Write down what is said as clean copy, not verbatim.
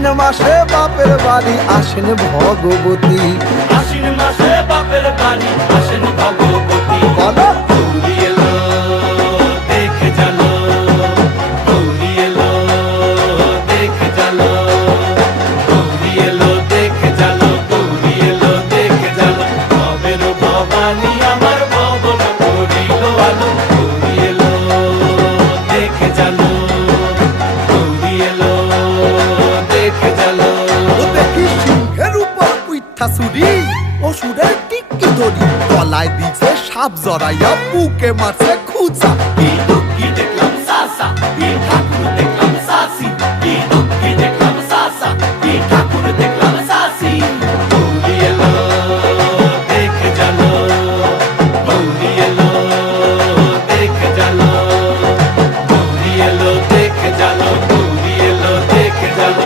আশ্বিন মাসে বাপের বাড়ি আসেন ভগবতী। আশ্বিন মাসে বাপের বাড়ি আসেন ভগবতী। বলো গৌরী এলো দেখে জানো, গৌরী এলো দেখে জানো, গৌরী এলো দেখে জানো, গৌরী এলো দেখে জানো। ভবের ভবানী আমার ভবন করিল আলো। গৌরী এলো দেখে জানো, গৌরী এলো দেখে জানো। ও দেখি সিংহের উপর উইঠা চুরি, অসুরের টিকি ধরি, গলায় দিছে সাপ জড়াইয়া বুকে মারছে খুঁচা। কিন্তু